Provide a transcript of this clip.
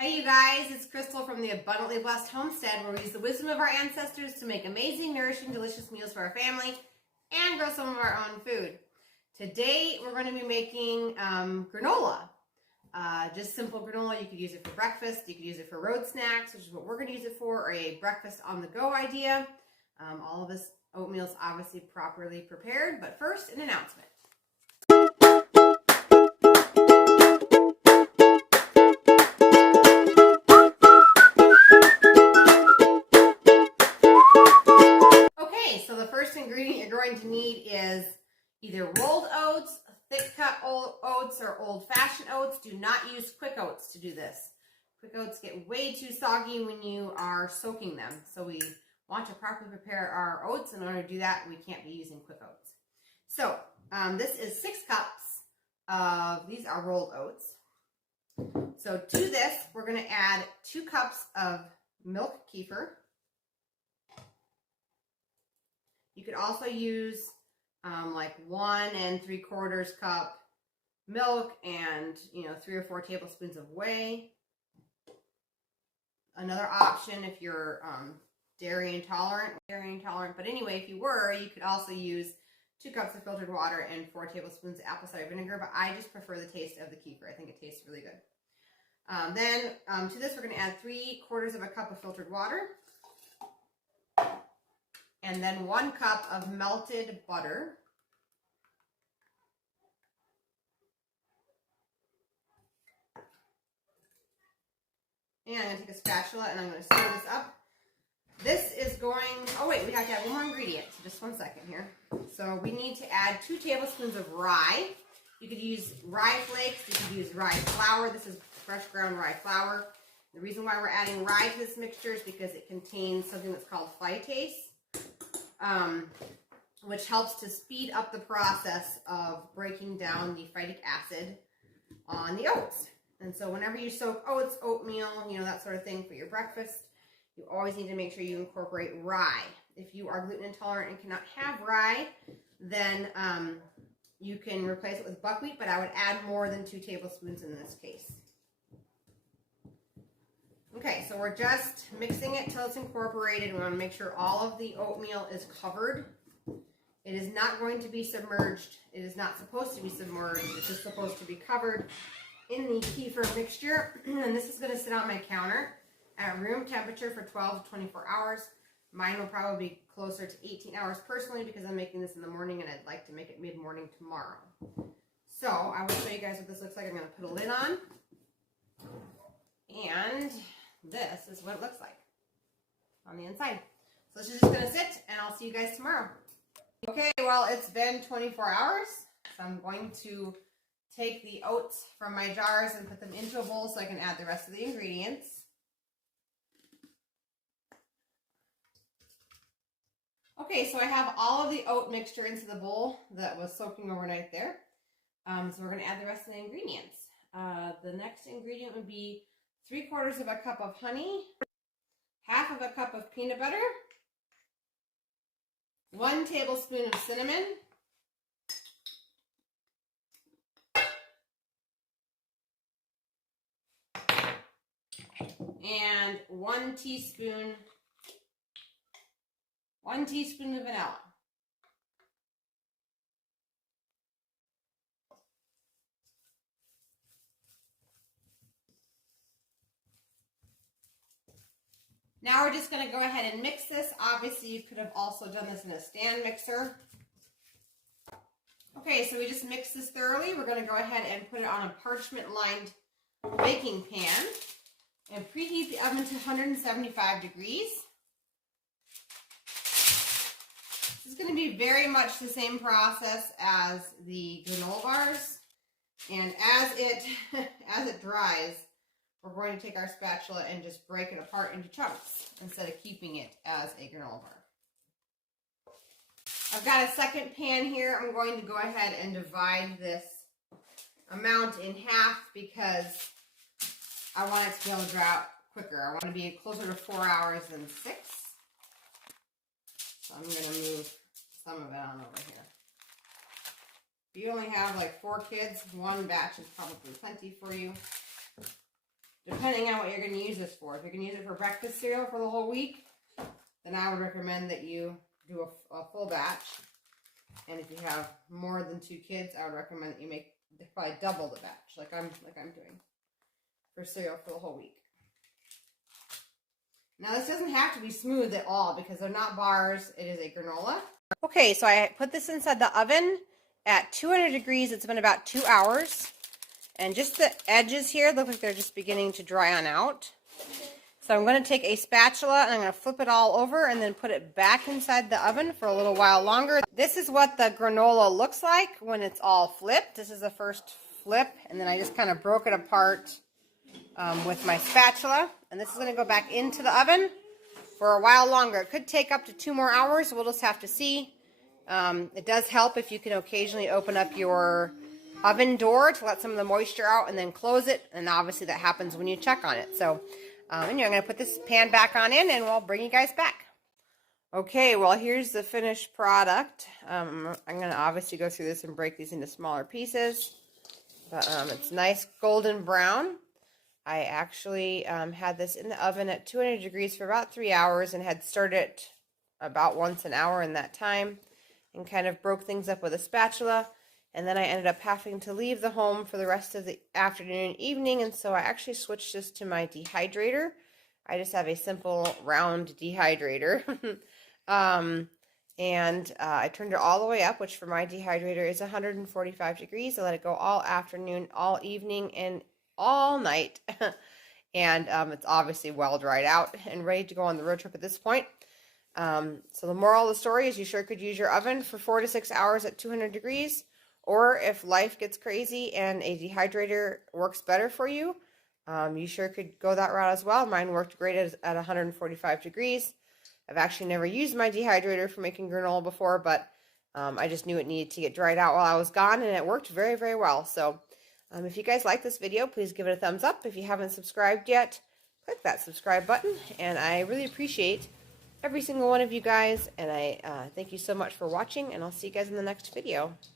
Hey you guys, it's Crystal from the Abundantly Blessed Homestead, where we use the wisdom of our ancestors to make amazing, nourishing, delicious meals for our family and grow some of our own food. Today we're going to be making granola. Just simple granola. You could use it for breakfast, you could use it for road snacks, which is what we're going to use it for, or a breakfast on the go idea. All of this oatmeal is obviously properly prepared, but first an announcement. So the first ingredient you're going to need is either rolled oats, thick cut oats, or old-fashioned oats. Do not use quick oats to do this. Quick oats get way too soggy when you are soaking them. So we want to properly prepare our oats. In order to do that, we can't be using quick oats. So this is 6 cups of, these are rolled oats. So to this, we're going to add 2 cups of milk kefir. You could also use like 1 3/4 cup milk and 3 or 4 tablespoons of whey. Another option if you're dairy intolerant, but anyway, if you were, you could also use 2 cups of filtered water and 4 tablespoons of apple cider vinegar, but I just prefer the taste of the kefir. I think it tastes really good. Then to this, we're going to add 3/4 cup of filtered water. And then 1 cup of melted butter. And I'm going to take a spatula and I'm going to stir this up. This is going, oh wait, we have to add 1 more ingredient. So just 1 second here. So we need to add 2 tablespoons of rye. You could use rye flakes, you could use rye flour. This is fresh ground rye flour. The reason why we're adding rye to this mixture is because it contains something that's called phytase. Which helps to speed up the process of breaking down the phytic acid on the oats. And so whenever you soak oats, oatmeal, that sort of thing for your breakfast, you always need to make sure you incorporate rye. If you are gluten intolerant and cannot have rye, then you can replace it with buckwheat, but I would add more than 2 tablespoons in this case. Okay, so we're just mixing it till it's incorporated. We want to make sure all of the oatmeal is covered. It is not going to be submerged. It is not supposed to be submerged. It's just supposed to be covered in the kefir mixture. And this is going to sit on my counter at room temperature for 12 to 24 hours. Mine will probably be closer to 18 hours personally because I'm making this in the morning and I'd like to make it mid-morning tomorrow. So I will show you guys what this looks like. I'm going to put a lid on. And this is what it looks like on the inside. So this is just going to sit, and I'll see you guys tomorrow. Okay, well, it's been 24 hours, so I'm going to take the oats from my jars and put them into a bowl so I can add the rest of the ingredients. Okay, so I have all of the oat mixture into the bowl that was soaking overnight there. So we're going to add the rest of the ingredients. The next ingredient would be 3/4 cup of honey, 1/2 cup of peanut butter, 1 tablespoon of cinnamon, and 1 teaspoon of vanilla. Now we're just going to go ahead and mix this. Obviously, you could have also done this in a stand mixer. Okay, so we just mixed this thoroughly. We're going to go ahead and put it on a parchment-lined baking pan and preheat the oven to 175 degrees. This is going to be very much the same process as the granola bars. And as it dries, we're going to take our spatula and just break it apart into chunks instead of keeping it as a granola bar. I've got a second pan here. I'm going to go ahead and divide this amount in half because I want it to be able to dry out quicker. I want to be closer to 4 hours than 6. So I'm going to move some of it on over here. If you only have like 4 kids, 1 batch is probably plenty for you. depending on what you're going to use this for. If you're going to use it for breakfast cereal for the whole week, then I would recommend that you do a full batch. And if you have more than 2 kids, I would recommend that you make probably double the batch, like I'm doing for cereal for the whole week. Now this doesn't have to be smooth at all because they're not bars. It is a granola. Okay, so I put this inside the oven at 200 degrees. It's been about 2 hours. And just the edges here look like they're just beginning to dry on out. So I'm going to take a spatula and I'm going to flip it all over and then put it back inside the oven for a little while longer. This is what the granola looks like when it's all flipped. This is the first flip, and then I just kind of broke it apart with my spatula. And this is going to go back into the oven for a while longer. It could take up to 2 more hours. We'll just have to see. It does help if you can occasionally open up your oven door to let some of the moisture out and then close it. And obviously that happens when you check on it. So anyway, I'm going to put this pan back on in and we'll bring you guys back. Okay, well here's the finished product. I'm going to obviously go through this and break these into smaller pieces. But it's nice golden brown. I actually had this in the oven at 200 degrees for about 3 hours and had stirred it about once an hour in that time and kind of broke things up with a spatula. And then I ended up having to leave the home for the rest of the afternoon and evening, and so I actually switched this to my dehydrator. I just have a simple round dehydrator. I turned it all the way up, which for my dehydrator is 145 degrees. I let it go all afternoon, all evening, and all night. And it's obviously well dried out and ready to go on the road trip at this point. So the moral of the story is you sure could use your oven for 4 to 6 hours at 200 degrees. Or if life gets crazy and a dehydrator works better for you, you sure could go that route as well. Mine worked great at 145 degrees. I've actually never used my dehydrator for making granola before, but I just knew it needed to get dried out while I was gone, and it worked very, very well. So if you guys like this video, please give it a thumbs up. If you haven't subscribed yet, click that subscribe button, and I really appreciate every single one of you guys, and I thank you so much for watching, and I'll see you guys in the next video.